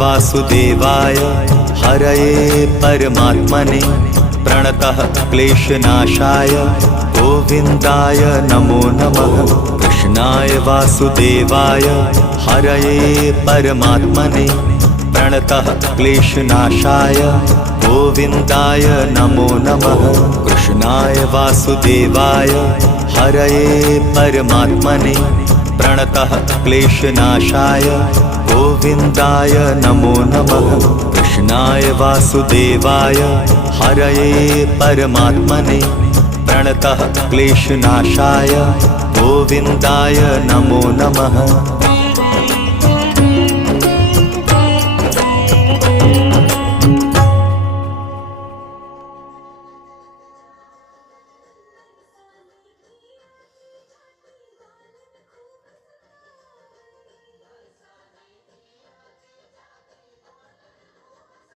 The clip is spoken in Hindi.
वासुदेवाय हरये परमात्मने प्रणतः क्लेशनाशाय गोविन्दाय नमो नमः। कृष्णाय वासुदेवाय हरये परमात्मने प्रणतः क्लेशनाशाय गोविन्दाय नमो नमः। कृष्णाय वासुदेवाय हरये परमात्मने प्रणतः क्लेशनाशाय गोविन्दाय नमो नमः। कृष्णाय वासुदेवाय हरये परमात्मने प्रणतः क्लेशनाशाय गोविन्दाय नमो नमः।